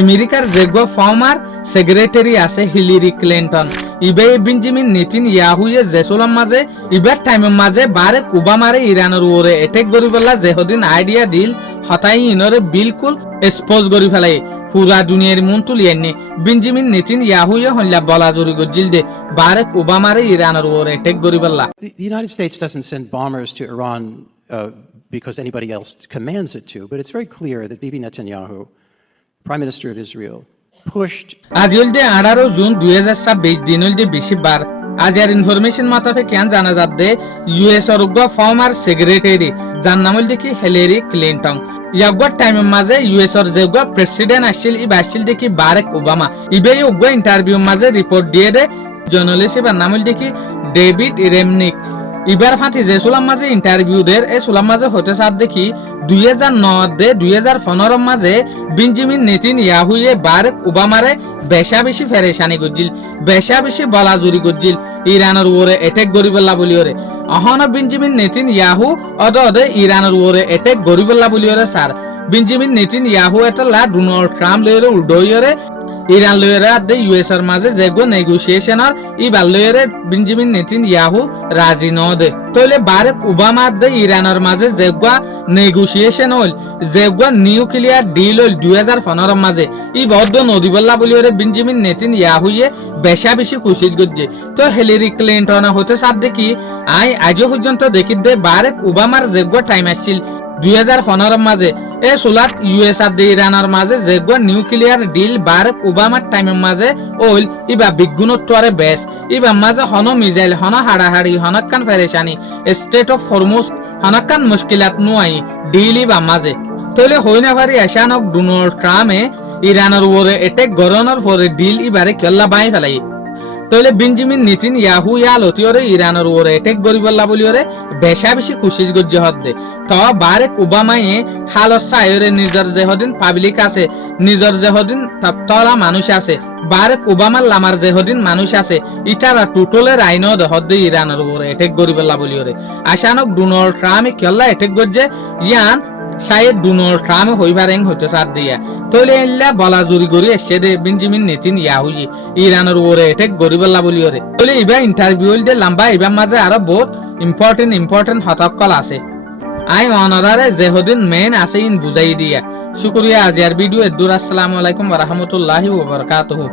আমেরিকার যেগো former secretary আছে Hillary Clinton ইবে Benjamin নেতানিয়াহুয়ে জেসুলাম মাঝে ইবার টাইমের মাঝে বারাক ওবামারে ইরানের ওরে অ্যাটাক করি ফেলা যেহদিন আইডিয়া ডিল হতাই ইনরে বিলকুল এক্সপোজ করি ফেলাই পুরা দুনিয়ার মন তুলিয়ানি বেঞ্জামিন নেতানিয়াহুয়ে হল্লা বলা জরি গজিল দে বারাক ওবামারে ইরানের ওরে অ্যাটাক করি ফেলা। The United States doesn't send bombers to Iran because anybody else commands it to, but it's very clear that Bibi Netanyahu, Prime Minister of Israel, pushed. আজ হলদে 18 জুন 2026 দিন হলদে 20 বার আজ এর ইনফরমেশন মাতাফে কেন জানা যাচ্ছে ইউএস এর ফর্মার সেক্রেটারি যার নাম হলদে কি হিলারি ক্লিন্টন ইয়াগর টাইমের মাঝে ইউএস এর যেগো প্রেসিডেন্ট আসছিল আসছিল দেখি বারাক ওবামা ইবে ওগো ইন্টারভিউ মাঝে রিপোর্ট দিয়ে দে জার্নালিস্ট এর নাম হলদে কি ডেভিড রেমনিক ইবার ফাটি যে সুলাম মাঝে ইন্টারভিউ দের এই সুলাম মাঝে হতে সাথ দেখি 2009 দে 2015 মাঝে বেঞ্জামিন নেতানিয়াহুয়ে বারাক ওবামারে বেশা বেশি ফেরেশানি গজিল বেশা বেশি বলাজুরি গজিল ইরানের ওরে অ্যাটাক করিবলা বলিওরে অহন বেঞ্জামিন নেতানিয়াহু অদে ইরানের ওরে অ্যাটাক করিবলা বলিওরে স্যার বেঞ্জামিন নেতানিয়াহু এতলা ডোনাল্ড ট্রাম্প লইরে উল্ডইরে ইরান লইরে আদে ইউএস এর মাঝে যেগো নেগোসিয়েশনার ইবার লইরে বেঞ্জামিন নেতানিয়াহু রাজি নদে তইলে বারাক ওবামা আদে ইরানের মাঝে যেগো নেগোসিয়েশন হল যেগো নিউক্লিয়ার ডিল হল 2015 মাঝে ই বদ্ধ নদী বল্লা বলিওরে বেঞ্জামিন নেতানিয়াহুয়ে বেশা বেশি খুশি গজ্জে তো হিলারি ক্লিন্টন হতে সাথ দেখি আজও পর্যন্ত দেখি দে বারাক ওবামার যেগো টাইম আসছিল 2015 মাঝে এ সুলাত ইউএস আর ইরানের মাঝে যেগো নিউক্লিয়ার ডিল বারাক ওবামার টাইমের মাঝে ওল ইবা বিগুণত্বরে বেশ ইবা মাঝে হন মিজাইল হন হাড়াহাড়ি হনকান ফেরেশানি স্টেট অফ হরমুজ হনকান মুশকিলাত নুয়াই ডিল ইবা মাঝে তইলে হইনা পারি আশানক ডোনাল্ড ট্রাম্পে ইরানের ওরে অ্যাটাক গরনের পরে ডিল ইবারে কেল্লা বাই ফেলাই তইলে বেঞ্জামিন নেতানিয়াহু ইয়া লতিওরে ইরানের ওরে অ্যাটাক করিবলা বলিওরে বেশা বেশি খুশি গজ্জে হদ্দে তো বারাক ওবামায়ে হালত সায়রে নিজর যেহদিন পাবলিক আছে নিজর যেহদিন তলা মানুষ আছে বারাক ওবামার লামার যেহদিন মানুষ আছে ইটারা টোটালে রাইনো হদ্দে ইরানের ওরে অ্যাটাক করিবলা বলিওরে আশানক ডোনাল্ড ট্রাম্পে কেল্লা অ্যাটাক গজ্জে ইয়ান শায়দ ডোনাল্ড ট্রাম্প হইবারেং হইতে সাথ দিয়া তইলে এল্লা বলা জুরি করি এসে দে বেঞ্জামিন নেতানিয়াহু ইরানের ওরে অ্যাটাক করিবলা বলিওরে তইলে ইবা ইন্টারভিউ দে লম্বা ইবার মাঝে আরো বহুত ইম্পর্টেন্ট হতকল আছে আই অনারারে যেহদিন মেন আছে ইন বুঝাই দিয়া শুকরিয়া আজিয়ার ভিডিও এদুর আসসালামু আলাইকুম ওয়া রাহমাতুল্লাহি ওয়া বারাকাতুহু।